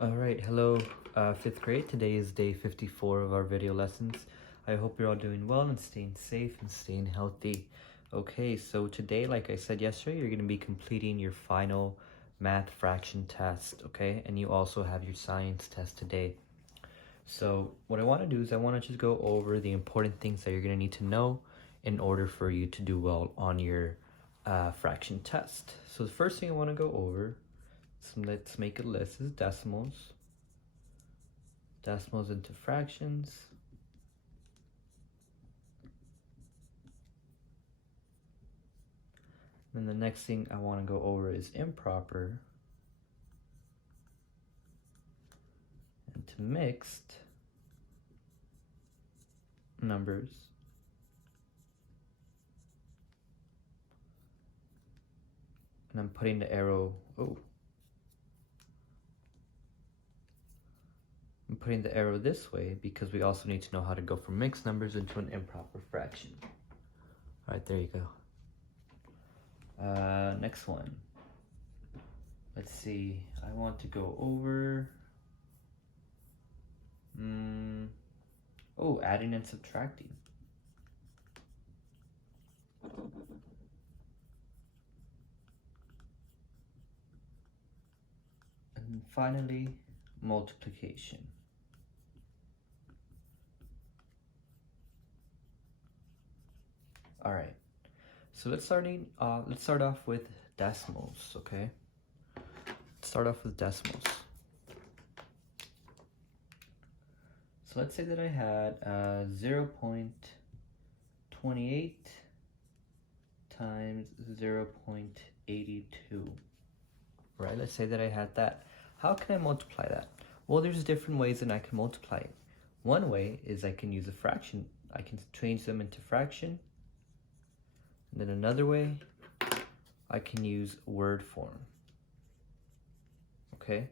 Alright, hello 5th grade. Today is day 54 of our video lessons. I hope you're all doing well and staying safe and staying healthy. Okay, so today, like I said yesterday, you're going to be completing your final math fraction test, okay? And you also have your science test today. So what I want to do is I want to just go over the important things that you're going to need to know in order for you to do well on your fraction test. So the first thing I want to go over, so let's make a list, is decimals. Decimals into fractions. Then the next thing I want to go over is improper into mixed numbers. And I'm putting the arrow, I'm putting the arrow this way because we also need to know how to go from mixed numbers into an improper fraction. All right, there you go. Next one. Let's see, I want to go over, adding and subtracting. And finally, multiplication. All right, so let's start off with decimals, okay? Let's start off with decimals. So let's say that I had 0.28 times 0.82, right? Let's say that I had that. How can I multiply that? Well, there's different ways that I can multiply it. One way is I can use a fraction. I can change them into fraction. And then another way, I can use word form. Okay?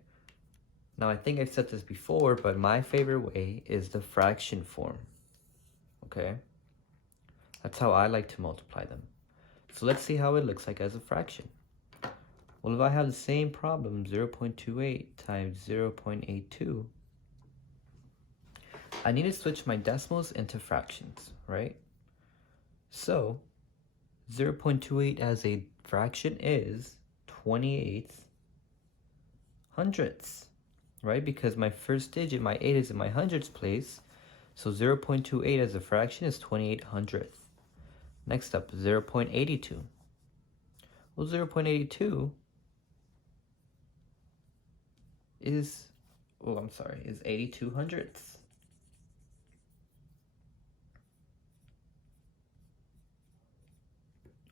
Now, I think I've said this before, but my favorite way is the fraction form. Okay? That's how I like to multiply them. So let's see how it looks like as a fraction. Well, if I have the same problem, 0.28 times 0.82, I need to switch my decimals into fractions, right? So 0.28 as a fraction is 28 hundredths, right? Because my first digit, my 8, is in my hundredths place. So 0.28 as a fraction is 28 hundredths. Next up, 0.82. Well, 0.82 is 82 hundredths.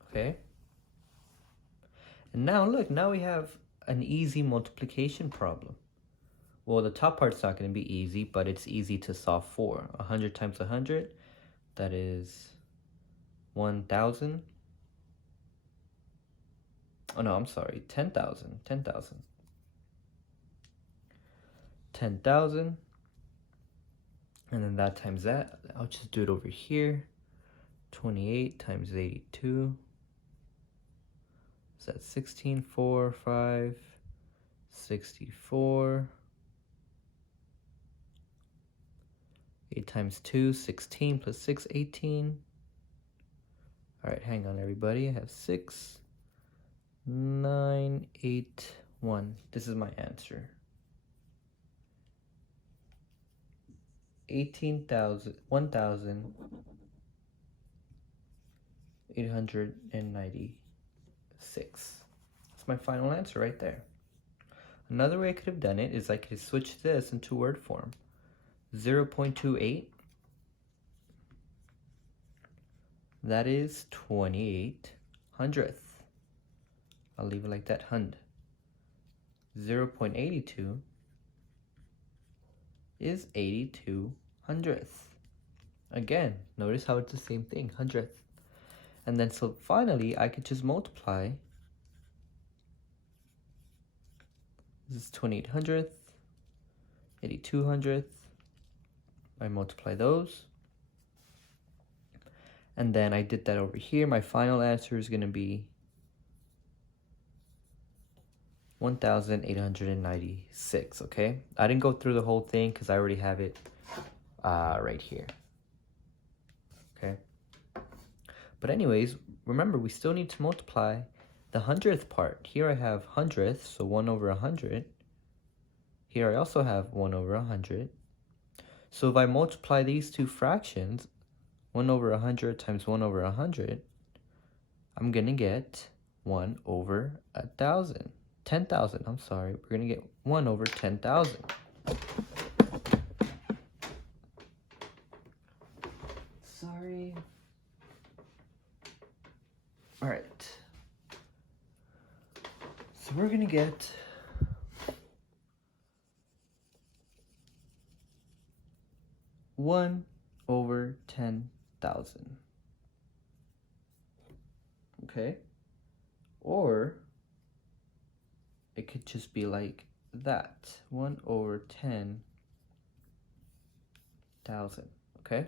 Okay? And now look, now we have an easy multiplication problem. Well, the top part's not going to be easy, but it's easy to solve for. 100 times 100, that is 1,000. Oh no, I'm sorry, 10,000. 10,000. And then that times that. I'll just do it over here. 28 times 82. So that's 16, 4, 5, 64. 8 times 2, 16, plus 6, 18. All right, hang on, everybody. I have 6, 9, 8, 1. This is my answer. 1,896. That's my final answer right there. Another way I could have done it is I could have switched this into word form. 0.28, that is 28 hundredths. I'll leave it like that, hund. 0.82 is 82 hundredths. Again, notice how it's the same thing, hundredths. And then so finally, I could just multiply. This is 28 hundredths, 82 hundredths. I multiply those. And then I did that over here. My final answer is going to be 1,896, okay? I didn't go through the whole thing because I already have it right here, okay? But anyways, remember, we still need to multiply the 100th part. Here I have 100th, so 1 over 100. Here I also have 1 over 100. So if I multiply these two fractions, 1 over 100 times 1 over 100, I'm going to get 1 over 1,000. 10,000, I'm sorry. We're going to get 1 over 10,000. Sorry. All right. So we're going to get 1 over 10,000. Okay? Or it could just be like that. 1 over 10,000. Okay?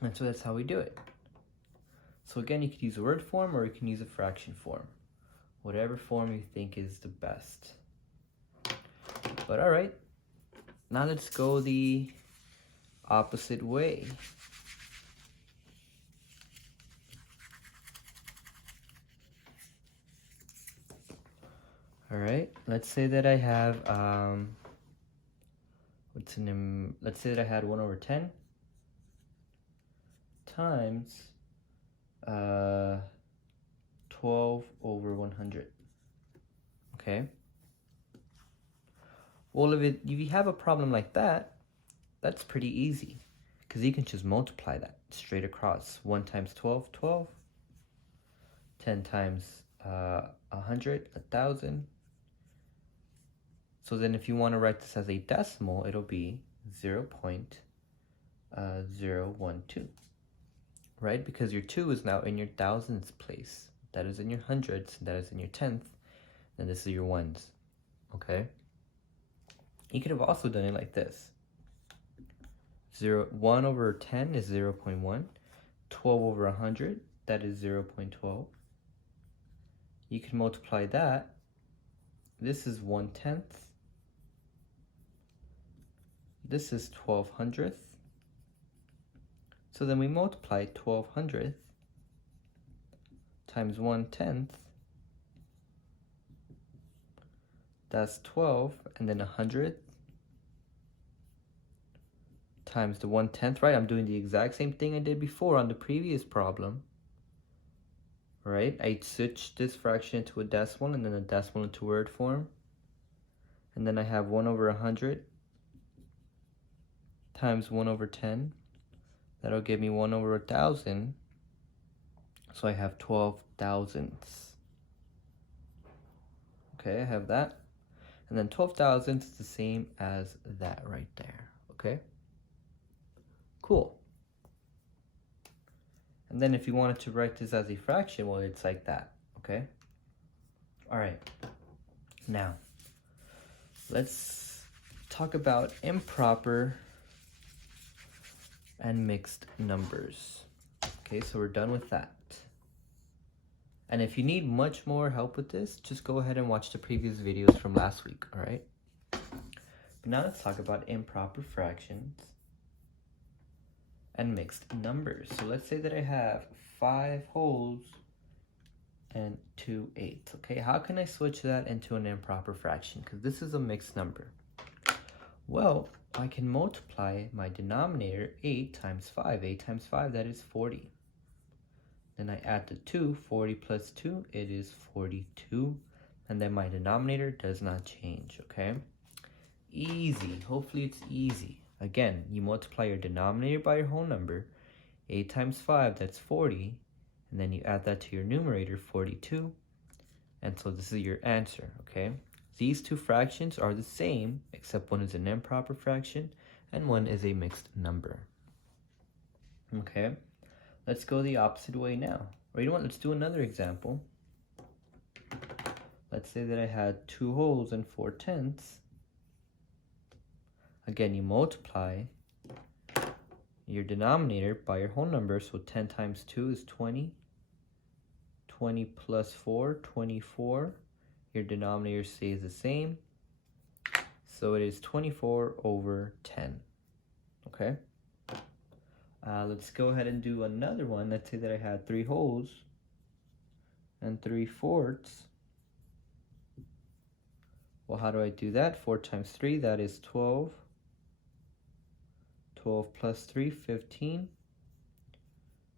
And so that's how we do it. So again, you could use a word form or you can use a fraction form. Whatever form you think is the best. But all right, now let's go the opposite way. All right, let's say that I have, let's say that I had 1 over 10 times 12 over 100. Okay. Well, if you have a problem like that, that's pretty easy because you can just multiply that straight across. 1 times 12, 12. 10 times 100, 1,000. So then if you want to write this as a decimal, it'll be 0.012. Right? Because your 2 is now in your thousands place. That is in your hundreds, that is in your tenth, and this is your ones. Okay? You could have also done it like this. 1 over 10 is 0.1. 12 over 100, that is 0.12. You can multiply that. This is 1/10. This is 12/100. So then we multiply 12/100 times 1/10. That's 12, and then 100 times the 1/10, right? I'm doing the exact same thing I did before on the previous problem. Right? I switched this fraction into a decimal and then a decimal into word form. And then I have 1 over 100 times 1 over 10. That'll give me 1 over 1,000. So I have 12 thousandths. Okay, I have that. And then 12 thousandths is the same as that right there. Okay? Cool. And then if you wanted to write this as a fraction, well, it's like that. Okay? All right. Now, let's talk about improper and mixed numbers. Okay, so we're done with that. And if you need much more help with this, just go ahead and watch the previous videos from last week, all right? But now let's talk about improper fractions and mixed numbers. So let's say that I have 5 wholes and 2 eighths, okay? How can I switch that into an improper fraction? Because this is a mixed number. Well, I can multiply my denominator 8 times 5. 8 times 5, that is 40. Then I add the 2, 40 plus 2, it is 42. And then my denominator does not change, okay? Easy, hopefully it's easy. Again, you multiply your denominator by your whole number. 8 times 5, that's 40. And then you add that to your numerator, 42. And so this is your answer, okay? These two fractions are the same, except one is an improper fraction and one is a mixed number. Okay, let's go the opposite way now. Or you know what, let's do another example. Let's say that I had 2 wholes and 4 tenths. Again, you multiply your denominator by your whole number, so 10 times 2 is 20. 20 plus 4, 24. your denominator stays the same. So it is 24 over 10, okay? Let's go ahead and do another one. Let's say that I had 3 wholes and 3/4. Well, how do I do that? 4 times 3, that is 12. 12 plus 3, 15.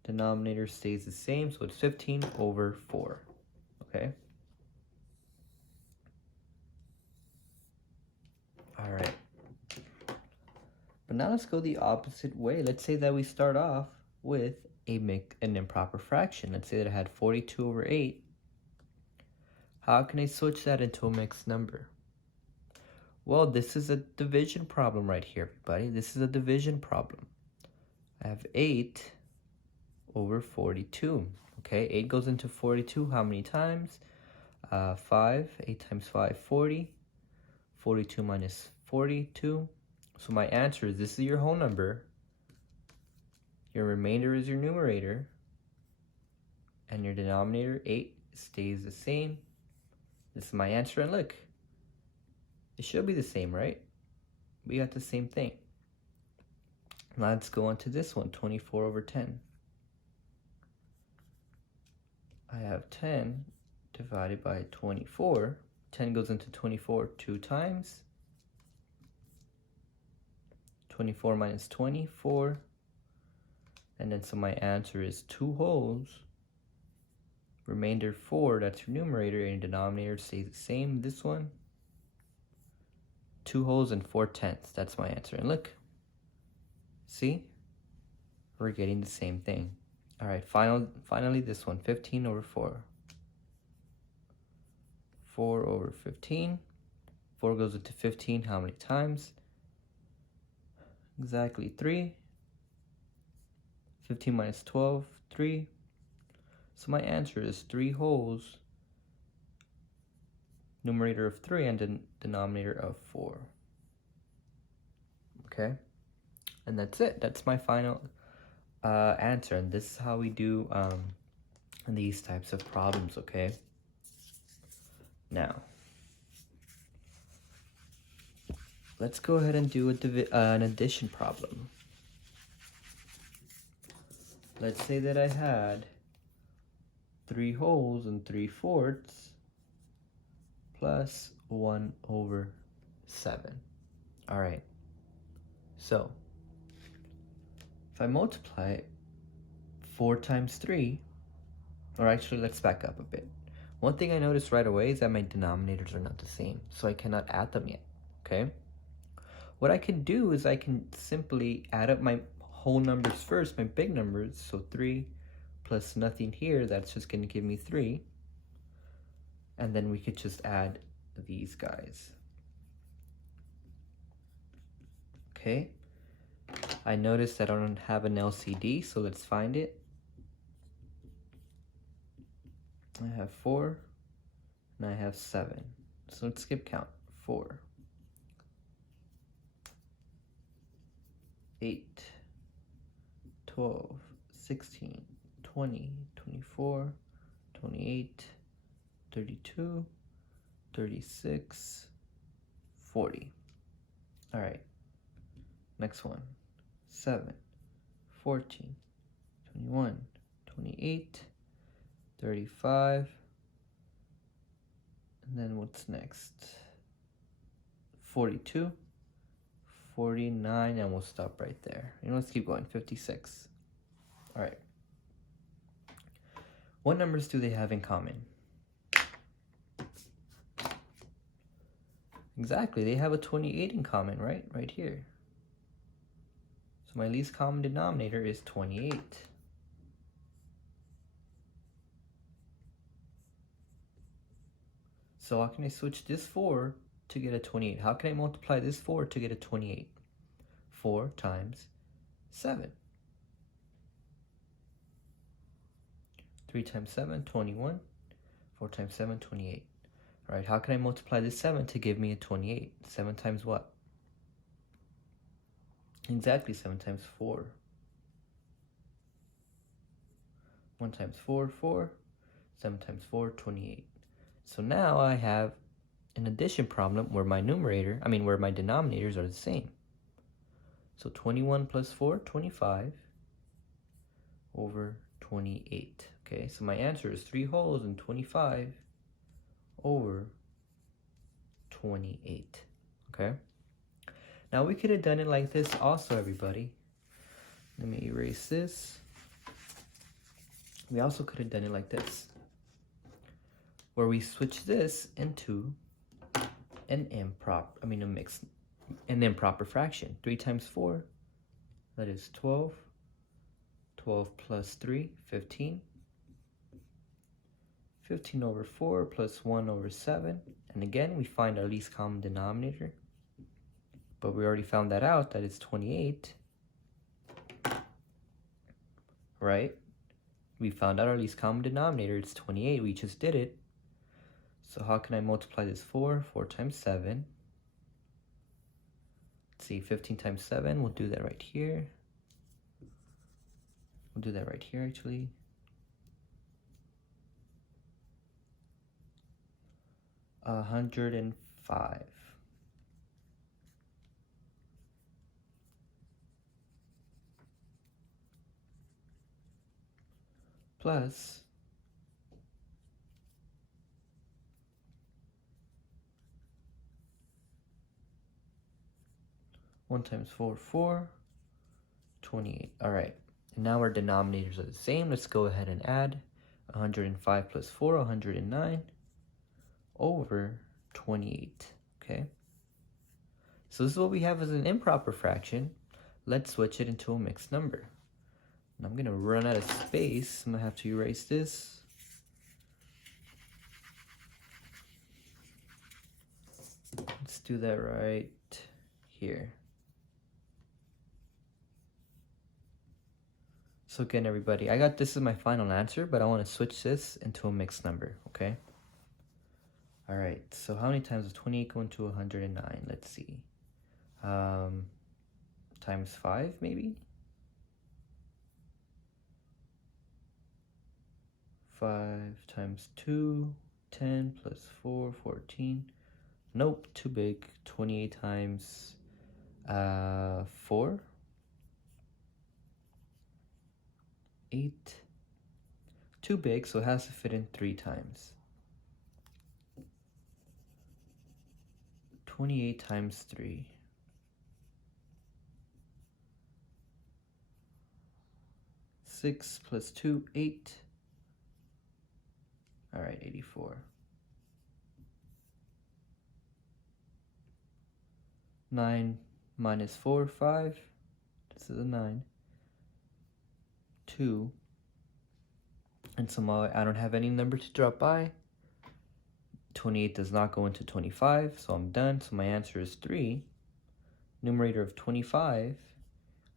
Denominator stays the same, so it's 15 over 4, okay? All right. But now let's go the opposite way. Let's say that we start off with an improper fraction. Let's say that I had 42 over 8. How can I switch that into a mixed number? Well, this is a division problem right here, everybody. This is a division problem. I have 8 over 42. Okay, 8 goes into 42 how many times? 5. 8 times 5, 40. 42 minus 42. So my answer is, this is your whole number. Your remainder is your numerator. And your denominator, 8, stays the same. This is my answer, and look. It should be the same, right? We got the same thing. Now let's go on to this one, 24 over 10. I have 10 divided by 24. 10 goes into 24 2 times. 24 minus 24. And then so my answer is 2 wholes. Remainder 4, that's your numerator, and your denominator stays the same. This one, 2 wholes and 4/10. That's my answer. And look, see? We're getting the same thing. All right, finally this one, 15 over 4. 4 over 15. 4 goes into 15 how many times? Exactly 3. 15 minus 12, 3. So my answer is 3 wholes, numerator of 3 and denominator of 4. Okay, and that's it. That's my final answer, and this is how we do these types of problems, okay? Now, let's go ahead and do an addition problem. Let's say that I had 3 wholes and 3/4 plus 1 over 7. All right, so if I multiply 4 times 3, or actually let's back up a bit. One thing I noticed right away is that my denominators are not the same, so I cannot add them yet, okay? What I can do is I can simply add up my whole numbers first, my big numbers, so 3 plus nothing here, that's just going to give me 3. And then we could just add these guys. Okay, I noticed that I don't have an LCD, so let's find it. I have 4, and I have 7. So let's skip count. 4, 8, 12, 16, 20, 24, 28, 32, 36, 40. All right, next one. 7, 14, 21, 28, 35, and then what's next? 42, 49, and we'll stop right there. You know, let's keep going. 56. All right. What numbers do they have in common? Exactly, they have a 28 in common, right? Right here. So my least common denominator is 28. So how can I switch this 4 to get a 28? How can I multiply this 4 to get a 28? 4 times 7. 3 times 7, 21. 4 times 7, 28. All right, how can I multiply this 7 to give me a 28? 7 times what? Exactly, 7 times 4. 1 times 4, 4. 7 times 4, 28. So now I have an addition problem where my denominators are the same. So 21 plus 4, 25 over 28. Okay, so my answer is 3 wholes and 25 over 28. Okay, now we could have done it like this also, everybody. Let me erase this. We also could have done it like this, where we switch this into an improper fraction. 3 times 4, that is 12. 12 plus 3, 15. 15 over 4 plus 1 over 7. And again, we find our least common denominator. But we already found that out, that it's 28. Right? We found out our least common denominator, it's 28. We just did it. So how can I multiply this 4? 4 times 7. Let's see, 15 times 7. We'll do that right here. We'll do that right here, actually. $105. Plus 1 times 4, 4, 28. All right, and now our denominators are the same. Let's go ahead and add 105 plus 4, 109 over 28, okay? So this is what we have as an improper fraction. Let's switch it into a mixed number. And I'm gonna run out of space. I'm gonna have to erase this. Let's do that right here. So again, everybody, I got this is my final answer, but I want to switch this into a mixed number, okay? All right, so how many times is 28 going to 109? Let's see. Times 5, maybe? 5 times 2, 10 plus 4, 14. Nope, too big. 28 times 4. 8. Too big, so it has to fit in 3 times. 28 times 3. 6 plus 2, 8. All right, 84. 9 minus 4, 5. This is a 9. 2. And somehow I don't have any number to drop by. 28 does not go into 25, so I'm done. So my answer is 3. Numerator of 25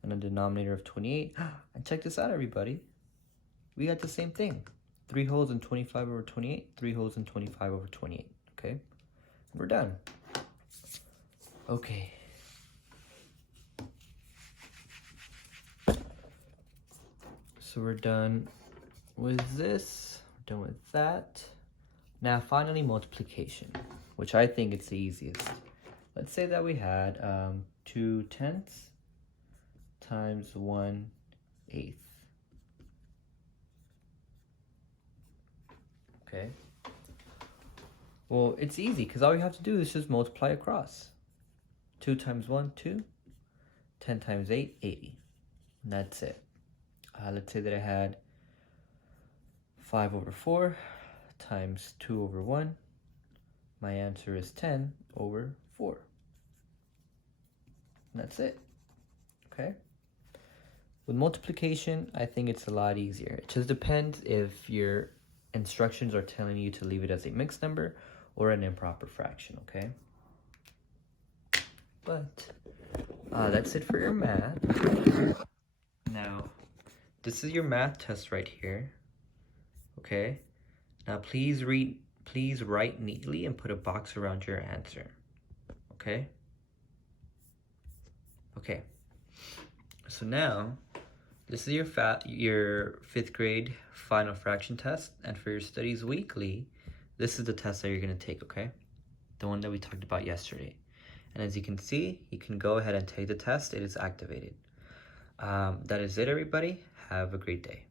and a denominator of 28. And check this out, everybody. We got the same thing. 3 wholes and 25 over 28. 3 wholes and 25 over 28. Okay? We're done. Okay. So we're done with this. We're done with that. Now, finally, multiplication, which I think it's the easiest. Let's say that we had 2 tenths times 1/8. Okay. Well, it's easy because all you have to do is just multiply across. 2 times 1, 2. 10 times 8, 80. And that's it. Let's say that I had 5 over 4 times 2 over 1. My answer is 10 over 4. And that's it. Okay? With multiplication, I think it's a lot easier. It just depends if your instructions are telling you to leave it as a mixed number or an improper fraction, okay? But that's it for your math. Now, this is your math test right here, okay? Now, please write neatly and put a box around your answer, okay? Okay, so now, this is your 5th grade final fraction test, and for your studies weekly, this is the test that you're going to take, okay? The one that we talked about yesterday. And as you can see, you can go ahead and take the test. It is activated. That is it, everybody. Have a great day.